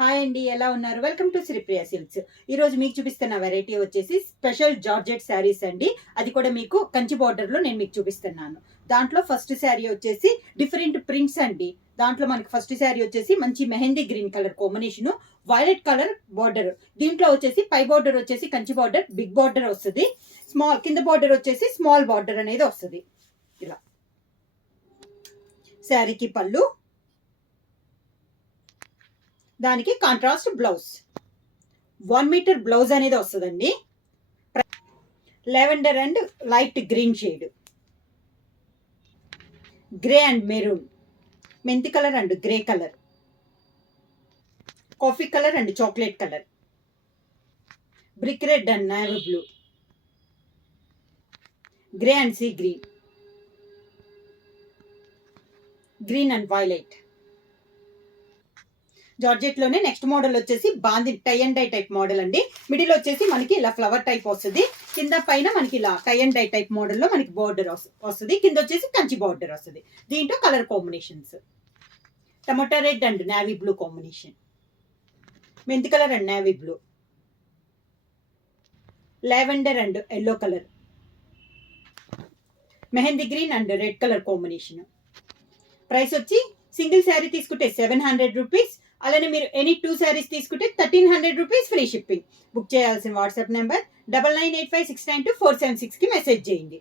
Hi అండి, ఎలా ఉన్నారు? Welcome to Sripriya silks. ఈ రోజు మీకు చూపిస్తున్న వెరైటీ వచ్చేసి స్పెషల్ జార్జెట్ శారీస్ అండి. అది కూడా మీకు కంచి బార్డర్ లో నేను మీకు చూపిస్తున్నాను. దాంట్లో ఫస్ట్ శారీ వచ్చేసి డిఫరెంట్ ప్రింట్స్ అండి. దాంట్లో మనకి ఫస్ట్ శారీ వచ్చేసి మంచి mehndi green colour combination, violet colour border. దీంట్లో వచ్చేసి పై బార్డర్ వచ్చేసి కంచి బార్డర్ బిగ్ బార్డర్ వస్తుంది. స్మాల్ కింద బార్డర్ వచ్చేసి స్మాల్ బార్డర్ అనేది వస్తుంది. ఇలా శారీకి పళ్ళు, దానికి కాంట్రాస్ట్ బ్లౌజ్ 1 మీటర్ బ్లౌజ్ అనేది వస్తుందండి. Lavender and light green shade, grey and maroon, మెంతి colour and grey colour, coffee colour and chocolate colour, brick red and navy blue, grey and sea green, green and violet. Georgette లోనే next model వచ్చేసి బాంది tie and dye type model అండి. Middle వచ్చేసి మనకి ఇలా flower type వస్తుంది. కింద పైన మనకి ఇలా టై అండ్ డై టైప్ మోడల్లో మనకి బార్డర్ వస్తుంది. కింద వచ్చేసి కంచి బార్డర్ వస్తుంది. దీంట్లో colour combinations tomato red and navy blue combination, మెంతి colour and navy blue, lavender and yellow colour, mehndi green and red colour combination. Price వచ్చి సింగిల్ శారీ తీసుకుంటే 700 రూపీస్. అలానే మీరు ఎనీ 2 శారీస్ తీసుకుంటే 1300 రూపీస్ ఫ్రీ షిప్పింగ్. బుక్ చేయాల్సిన వాట్సాప్ నెంబర్ 9985692476కి మెసేజ్ చేయండి.